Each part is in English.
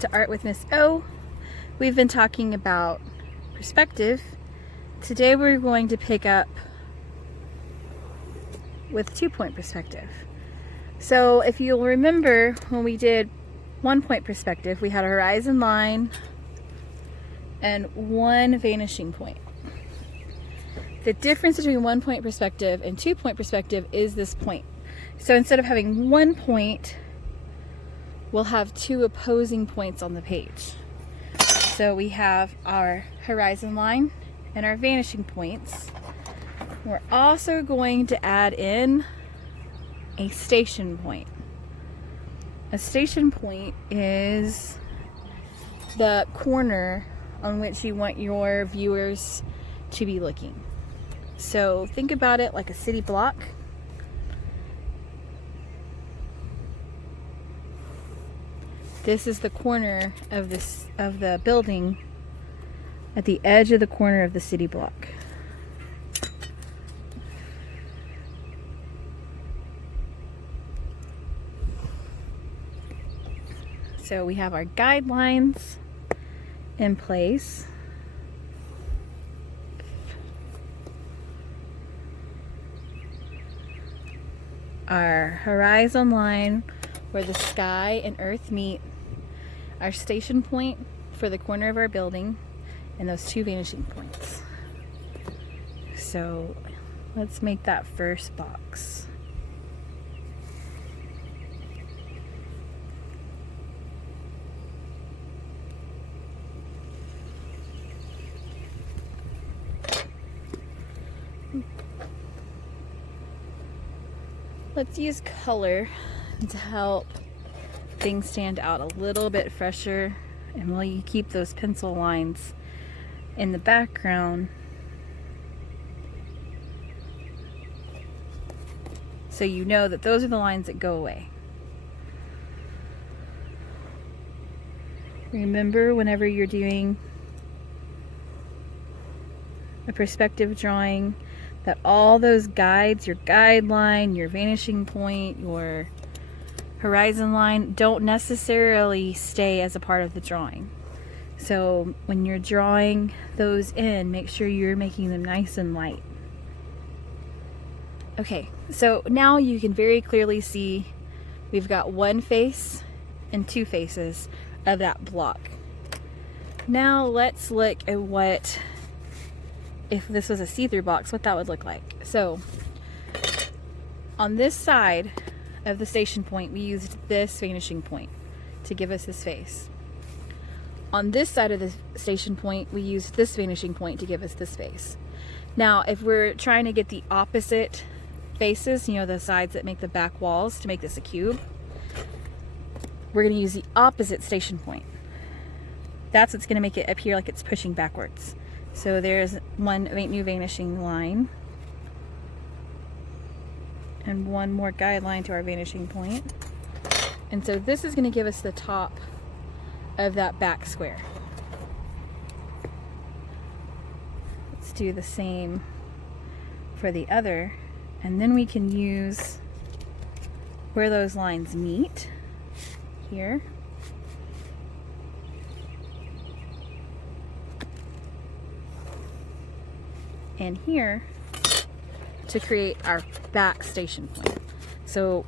To Art with Miss O. We've been talking about perspective. Today we're going to pick up with 2-point perspective. So if you'll remember when we did 1-point perspective, we had a horizon line and one vanishing point. The difference between 1-point perspective and 2-point perspective is this point. So instead of having 1 point, we'll have 2 opposing points on the page. So we have our horizon line and our vanishing points. We're also going to add in a station point. A station point is the corner on which you want your viewers to be looking. So think about it like a city block. This is the corner of the building at the edge of the corner of the city block. So we have our guidelines in place. Our horizon line where the sky and earth meet, our station point for the corner of our building, and those 2 vanishing points. So let's make that first box. Let's use color to help things stand out a little bit fresher, and while you keep those pencil lines in the background so you know that those are the lines that go away. Remember, whenever you're doing a perspective drawing, that all those guides, your guideline, your vanishing point, your horizon line, don't necessarily stay as a part of the drawing. So when you're drawing those in, make sure you're making them nice and light. Okay, so now you can very clearly see we've got 1 face and 2 faces of that block. Now let's look at what, if this was a see-through box, what that would look like. So on this side of the station point, we used this vanishing point to give us this face. On this side of the station point, we used this vanishing point to give us this face. Now, if we're trying to get the opposite faces, you know, the sides that make the back walls to make this a cube, we're going to use the opposite station point. That's what's going to make it appear like it's pushing backwards. So there's one new vanishing line and one more guideline to our vanishing point. And so this is going to give us the top of that back square. Let's do the same for the other, and then we can use where those lines meet here. And here to create our back station point. So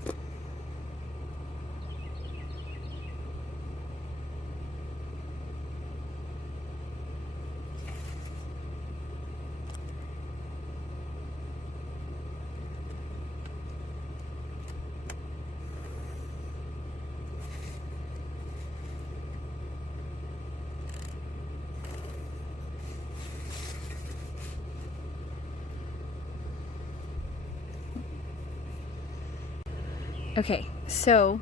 okay, so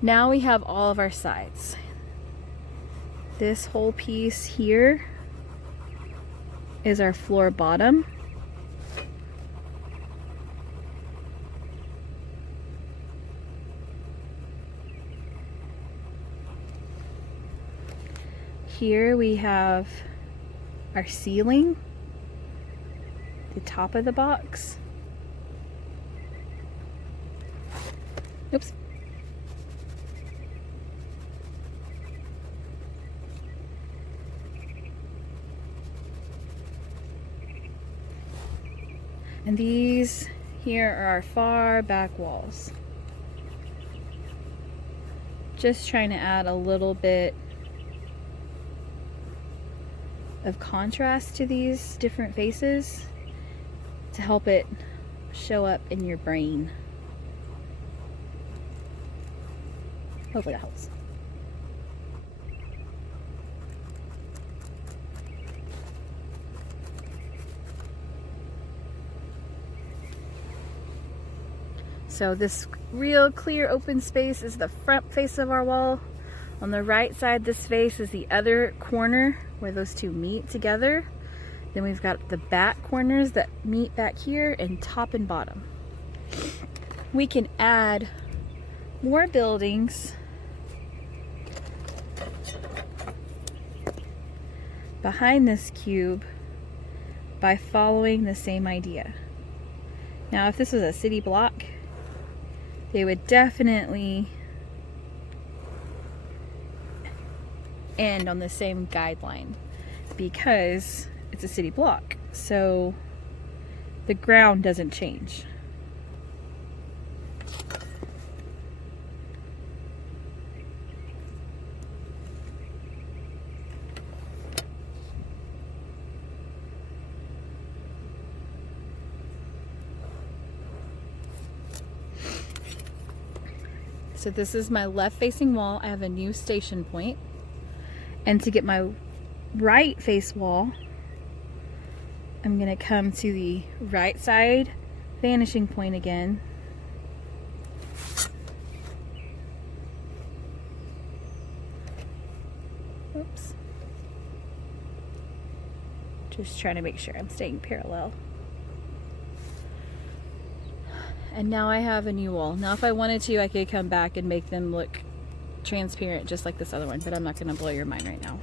now we have all of our sides. This whole piece here is our floor bottom. Here we have our ceiling, the top of the box. Oops. And these here are our far back walls. Just trying to add a little bit of contrast to these different faces to help it show up in your brain. Hopefully that helps. So this real clear open space is the front face of our wall. On the right side, this face is the other corner where those two meet together. Then we've got the back corners that meet back here, and top and bottom. We can add more buildings behind this cube by following the same idea. Now, if this was a city block, they would definitely end on the same guideline because it's a city block, so the ground doesn't change. So this is my left facing wall. I have a new station point. And to get my right face wall, I'm gonna come to the right side vanishing point again. Oops. Just trying to make sure I'm staying parallel. And now I have a new wall. Now if I wanted to, I could come back and make them look transparent just like this other one, but I'm not going to blow your mind right now.